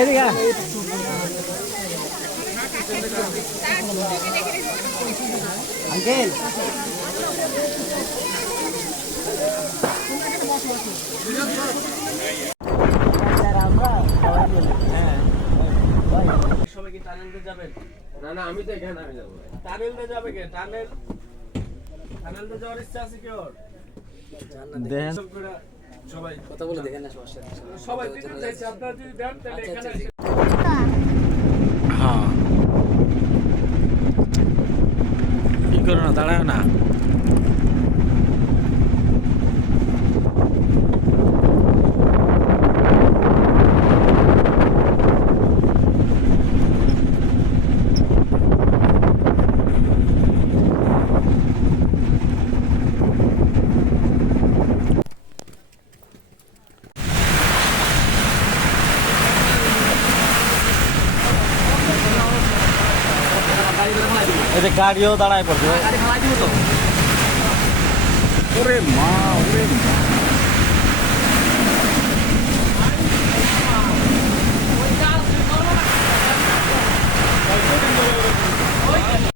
এদিকে। আঙ্কেল কি টানেলতে যাবেন? না না আমি তো এখানে আমি যাব। টানেলতে যাবে কে? টানেল টানেলতে যাওয়ার ইচ্ছা আছে কি ওর? দেখেন সবাই। কথা বলে দেখেন না সবার সাথে সবাই দিতে চাইছে আপনারা যদি দেন তাহলে আচ্ছা, এখানে আচ্ছা, হ্যাঁ। কি করো না দাঁড়ায় না। এই যে গাড়িও দাঁড়ায় পড়ছে। ওরে মা ওরে মা।